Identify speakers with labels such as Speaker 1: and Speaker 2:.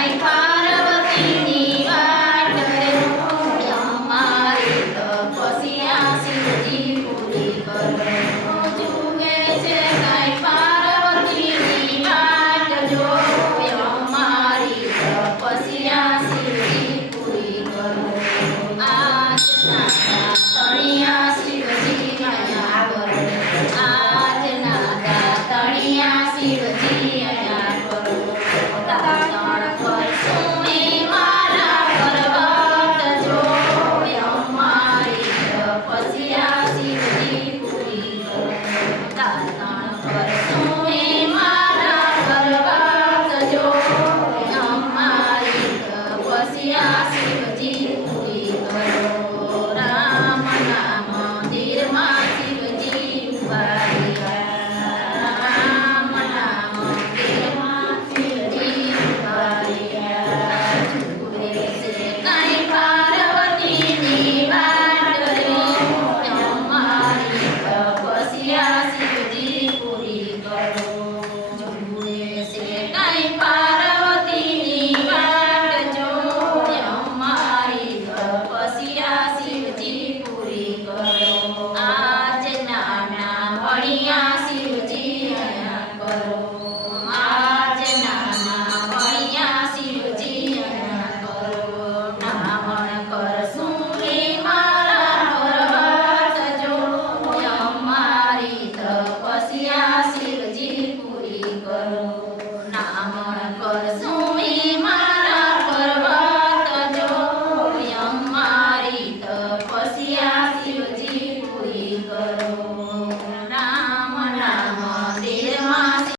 Speaker 1: my father.